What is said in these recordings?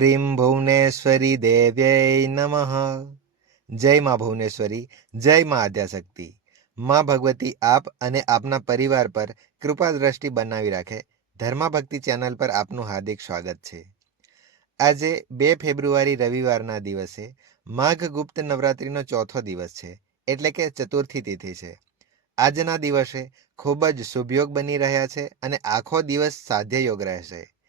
હ્રીમ ભુવનેશ્વરી દેવ્યય નમઃ. જય માં ભુવનેશ્વરી, જય માં આદ્યાશક્તિ. માં ભગવતી આપ અને આપના પરિવાર પર કૃપા દ્રષ્ટિ બનાવી રાખે. ધર્મા ભક્તિ ચેનલ પર આપનું હાર્દિક સ્વાગત છે. આજે બે ફેબ્રુઆરી રવિવારના દિવસે માઘ ગુપ્ત નવરાત્રિનો ચોથો દિવસ છે, એટલે કે ચતુર્થી તિથિ છે. આજના દિવસે ખૂબ જ શુભયોગ બની રહ્યા છે અને આખો દિવસ સાધ્ય યોગ રહેશે.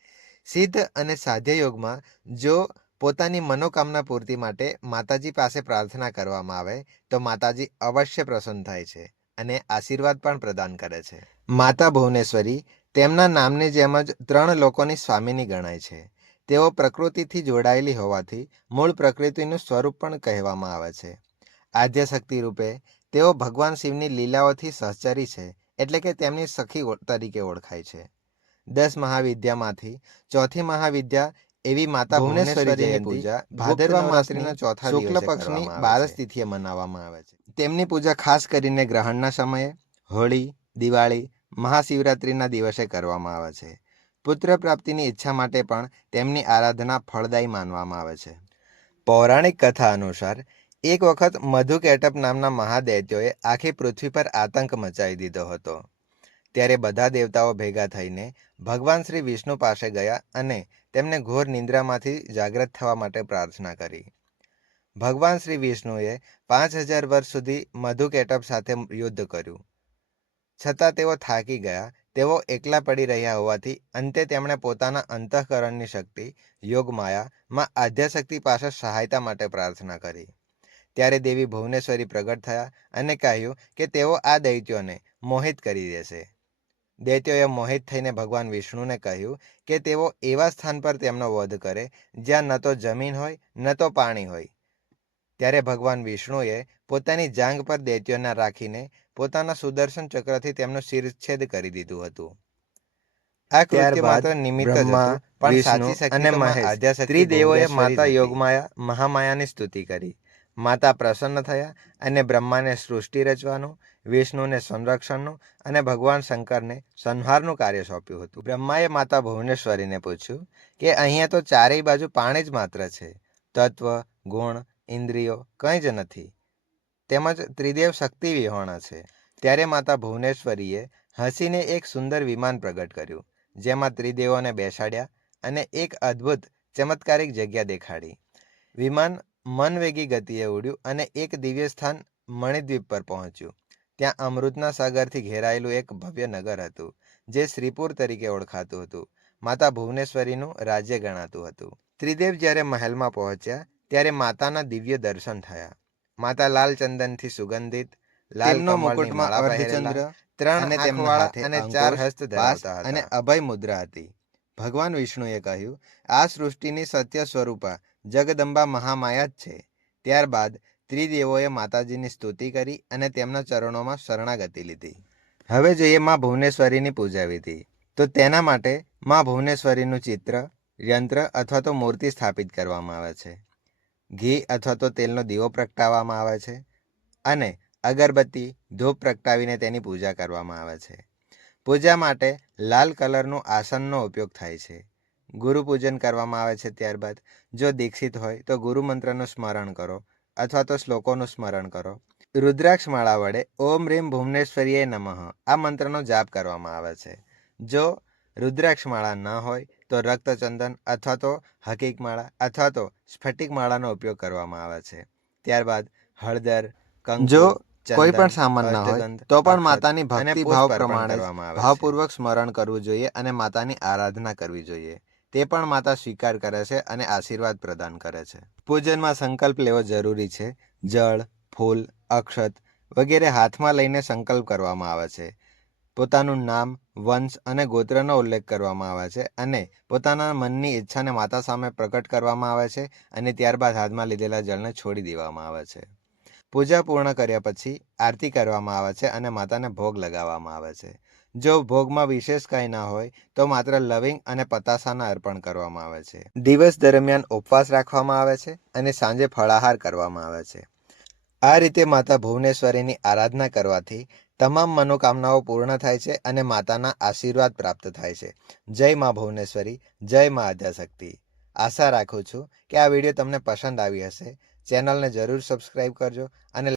સિદ્ધ અને સાધ્ય યોગમાં જો પોતાની મનોકામના પૂર્તિ માટે માતાજી પાસે પ્રાર્થના કરવામાં આવે, તો માતાજી અવશ્ય પ્રસન્ન થાય છે અને આશીર્વાદ પણ પ્રદાન કરે છે. માતા ભુવનેશ્વરી તેમના નામની જેમ જ ત્રણ લોકોની સ્વામીની ગણાય છે. તેઓ પ્રકૃતિથી જોડાયેલી હોવાથી મૂળ પ્રકૃતિનું સ્વરૂપ પણ કહેવામાં આવે છે. આદ્યશક્તિ રૂપે તેઓ ભગવાન શિવની લીલાઓથી સહચરી છે, એટલે કે તેમની સખી તરીકે ઓળખાય છે. દસ મહાવિદ્યામાંથી ચોથી મહાવિદ્યા એવી માતા ભુવનેશ્વરી જયંતી પૂજા ભાદરવા માસના ચોથા શુક્લ પક્ષની બારસ. તિથિએ મનાવવામાં આવે છે. તેમની પૂજા ખાસ કરીને ગ્રહણના સમયે હોળી દિવાળી મહાશિવરાત્રિના દિવસે કરવામાં આવે છે. પુત્ર પ્રાપ્તિની ઈચ્છા માટે પણ તેમની આરાધના ફળદાયી માનવામાં આવે છે. પૌરાણિક કથા અનુસાર એક વખત મધુ કેટપ નામના મહાદૈત્યોએ આખી પૃથ્વી પર આતંક મચાવી દીધો હતો. ત્યારે બધા દેવતાઓ ભેગા થઈને ભગવાન શ્રી વિષ્ણુ પાસે ગયા અને તેમને ઘોર નિંદ્રામાંથી જાગ્રત થવા માટે પ્રાર્થના કરી. ભગવાન શ્રી વિષ્ણુએ પાંચ હજાર વર્ષ સુધી મધુ કેટપ સાથે યુદ્ધ કર્યું. છતાં તેઓ થાકી ગયા. તેઓ એકલા પડી રહ્યા હોવાથી અંતે તેમણે પોતાના અંતઃકરણની શક્તિ યોગમાયામાં આદ્યાશક્તિ પાસે સહાયતા માટે પ્રાર્થના કરી. ત્યારે દેવી ભુવનેશ્વરી પ્રગટ થયા અને કહ્યું કે તેઓ આ દૈત્યોને મોહિત કરી દેશે. દૈત્યોએ મોહિત થઈને ભગવાન વિષ્ણુને કહ્યું કે તેઓ એવા સ્થાન પર તેમનો વધ કરે જ્યાં ન તો જમીન હોય ન તો પાણી હોય. ત્યારે ભગવાન વિષ્ણુએ પોતાની જાંગ પર દૈત્યોના રાખીને પોતાના સુદર્શન ચક્રથી તેમનું શિરચ્છેદ કરી દીધું હતું. આ કૃત્ય માત્ર નિમિત્ત પણ સાચી શક્તિ અને મહેશ ત્રિદેવોએ માતા યોગમાયા, મહામાયાની સ્તુતિ કરી. માતા પ્રસન્ન થયા અને બ્રહ્માને સૃષ્ટિ રચવાનું, વિષ્ણુને સંરક્ષણનું અને ભગવાન શંકરને સંહારનું કાર્ય સોંપ્યું હતું. બ્રહ્માએ માતા ભુવનેશ્વરીને પૂછ્યું કે અહીંયા તો ચારેય બાજુ પાણી જ માત્ર છે. તત્વ, ગુણ, ઇન્દ્રિયો કંઈ જ નથી. તેમજ ત્રિદેવ શક્તિ વિહોણા છે. ત્યારે માતા ભુવનેશ્વરીએ હસીને એક સુંદર વિમાન પ્રગટ કર્યું, જેમાં ત્રિદેવોને બેસાડ્યા અને એક અદ્ભુત, ચમત્કારિક જગ્યા દેખાડી. વિમાન મનવેગી ગતિએ ઉડ્યું અને એક દિવ્ય સ્થાન મણિદ્વીપ પર પહોંચ્યું. ત્યાં અમૃતના સાગરથી ઘેરાયેલું એક ભવ્ય નગર હતું જે શ્રીપુર તરીકે ઓળખાતું હતું. માતા ભુવનેશ્વરીનું રાજ્ય ગણાતું હતું. ત્રિદેવ જ્યારે મહેલમાં પહોંચ્યા ત્યારે માતાના દિવ્ય દર્શન થયા. માતા લાલ ચંદનથી સુગંધિત લાલ તેમનો કમળની મુકુટમાં અર્ધચંદ્ર, ત્રણ અને તેમના હાથે અને ચાર હસ્ત ધરાવતા અને અભય મુદ્રા હતી. ભગવાન વિષ્ણુએ કહ્યું આ સૃષ્ટિની સત્ય સ્વરૂપા જગદંબા મહામાયા જ છે. ત્યારબાદ ત્રિદેવોએ માતાજીની સ્તુતિ કરી અને તેમના ચરણોમાં શરણાગતિ લીધી. હવે જોઈએ માં ભુવનેશ્વરીની પૂજા વિધિ. તો તેના માટે માં ભુવનેશ્વરીનું ચિત્ર, યંત્ર અથવા તો મૂર્તિ સ્થાપિત કરવામાં આવે છે. ઘી અથવા તો તેલનો દીવો પ્રગટાવવામાં આવે છે અને અગરબત્તી, ધૂપ પ્રગટાવીને તેની પૂજા કરવામાં આવે છે. પૂજા માટે લાલ કલરનું આસનનો ઉપયોગ થાય છે. ગુરુ પૂજન કરવામાં આવે છે ત્યારબાદ. જો દીક્ષિત હોય તો ગુરુ મંત્રનું સ્મરણ કરો અથવા તો શ્લોકોનું સ્મરણ કરો. રુદ્રાક્ષ માળા વડે ઓમ રીમ ભુવનેશ્વરીએ નમઃ. આ મંત્રનો જાપ કરવામાં આવે છે. જો રુદ્રાક્ષ માળા ન હોય તો રક્તચંદન અથવા તો હકીક માળા અથવા તો સ્ફટિક માળાનો ઉપયોગ કરવામાં આવે છે. ત્યારબાદ હળદર કંજો કોઈ પણ સામાન ના હોય તો પણ માતાની ભક્તિ ભાવ પ્રમાણે. ભાવપૂર્વક સ્મરણ કરવું જોઈએ અને માતાની આરાધના કરવી જોઈએ. તે પણ માતા સ્વીકાર કરે છે અને આશીર્વાદ પ્રદાન કરે છે. પૂજનમાં સંકલ્પ લેવો જરૂરી છે. જળ, ફૂલ, અક્ષત વગેરે હાથમાં લઈને સંકલ્પ કરવામાં આવે છે. પોતાનું નામ, વંશ અને ગોત્રનો ઉલ્લેખ કરવામાં આવે છે અને પોતાના મનની ઈચ્છાને માતા સામે પ્રકટ કરવામાં આવે છે અને ત્યારબાદ હાથમાં લીધેલા જળને છોડી દેવામાં આવે છે. પૂજા પૂર્ણ કર્યા પછી આરતી કરવામાં આવે છે અને માતાને ભોગ લગાવવામાં આવે છે. જો ભોગમાં વિશેષ કંઈ ના હોય, તો માત્ર લવિંગ અને પતાસાના અર્પણ કરવામાં આવે છે. દિવસ દરમિયાન ઉપવાસ રાખવામાં આવે છે અને સાંજે ફળાહાર કરવામાં આવે છે. આ રીતે માતા ભુવનેશ્વરીની આરાધના કરવાથી તમામ મનોકામનાઓ પૂર્ણ થાય છે અને માતાના આશીર્વાદ પ્રાપ્ત થાય છે. જય મા ભુવનેશ્વરી, જય મા આદ્યાશક્તિ. આશા રાખું છું કે આ વીડિયો તમને પસંદ આવી હશે. ચેનલને જરૂર સબસ્ક્રાઈબ કરજો અને